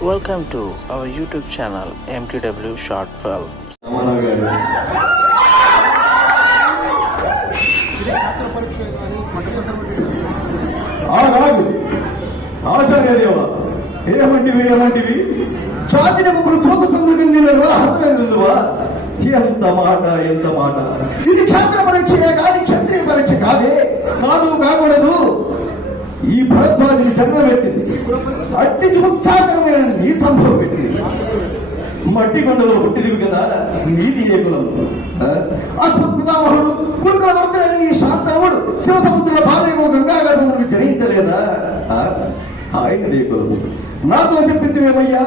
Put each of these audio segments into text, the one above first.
Welcome to our YouTube channel MTW Short Films. ఆచార్యదేవా ఏమంటివి చాతిన ముగ్గురు సోత సందుకుంది హతలేదువా ఎంత మాట ఇది క్షేత్ర పరీక్షయే కానీ క్షత్రియ పరీక్ష కాకూడదు. ఈ భరద్వాజుని జన్మ పెట్టింది అట్టి ముక్సాకరమైన నీ సంభవం పెట్టింది మట్టి కొండలో పుట్టిదివి కదా నీది ఏ కులం? అద్భుత పితామహుడు కురుకుల వర్తుడైన ఈ శాంతనుడు శివసముద్రుల బాధకు గంగా గర్భమును జనించలేదా? ఆయనదే కులము. నాతో చెప్పిందివేమయ్యా,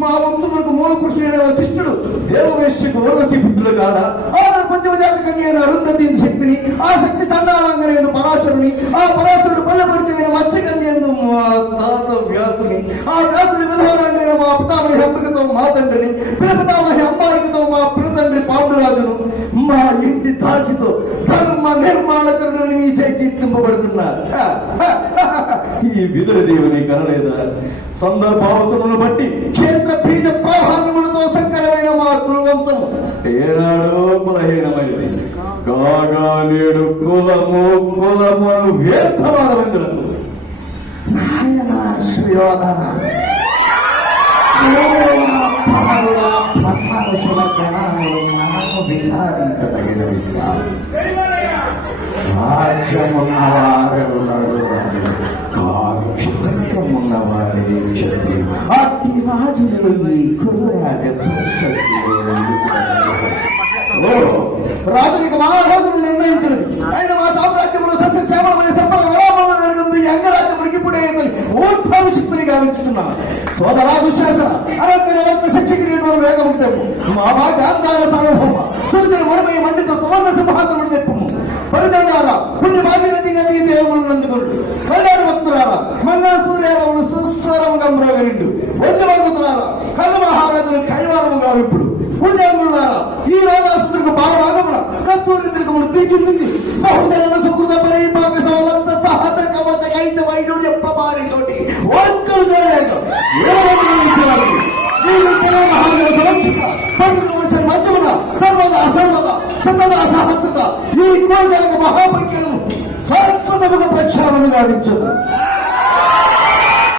మా వంశములకు మూల పురుషుడైన వశిష్ఠుడు దేవవేశ్యకు ఓర్వశి పుత్రుడు కాదా? ఆ పంచమజాత కన్యైన అరుంధతి శక్తిని, ఆ శక్తి చండాలంగనేందు పరాశరుని, ఆ పరాశరుడు పల్లెపడిచిన మత్స్యకన్యందు మా తాత వ్యాసుని, ఆ వ్యాసుడి విధవరాండైన మా పితామహి అంబికతో మా తండ్రిని, పినపితామహి అంబాలికతో మా పినతండ్రి పాండురాజును, మా ఇంటి దాసితో ధర్మ నిర్మాణకరుడని మీ చైతీర్తింపబడుతున్నారు. ఈ విదుర దేవుని కనలేదా? సందర్భావసరములను బట్టి క్షేత్ర బీజ ప్రాధాన్యములతో సంకరమైన మా కులవంశం ఏనాడో కులహీనమైనది కాగా నేడు కులమును వ్యర్థవాదమందులకు నాయన శ్రీయోధన విసారించదగినవి రాజ్యమున్నవారెవరు కాని క్షత్రియమున్నవారే క్షత్రియులు. అట్టి రాజులు ఈ కురురాజ రాజునికి మహారాజును నిర్ణయించినది. ఆయన మా సామ్రాజ్యములు సస్యశ్యామలమైన సంపద వరామం ఈ అంగరాజ్యమునికి ఇప్పుడే ఊర్ధ్వశక్తిని గావించుతున్నాను. సోదరా దుశ్శాసన అనంత శక్తికిరీటం వేగముకు తెప్పు. మా గాంధార సార్వభౌమ సూర్యుని మనమై మండిత సువర్ణ సింహాసనమును తెప్పము. పరిజనాల పుణ్యమాగి నది దేవులను అందుకుంటు కళ్యాణ భక్తులారా మంగళ సూర్యారములు సుస్వరముగా మ్రోగనిండు వంజభక్తులారా కళ్ళ మహారాజులు కైవారముగా ఇప్పుడు పుణ్యములారా ఈ రాజాసుకు బాలభాగమున కస్తూరి తిరుగుమును తీర్చిదిద్ది బహుజన సుకృత పరిపాక సవలంత సహత కవచ కైత వైడూర్య ప్రమారి తోటి వంచలు చేయలేక ఈ కోరికలకు మహాభక్తులు శాశ్వతముగా ప్రక్షాళన గావించదు.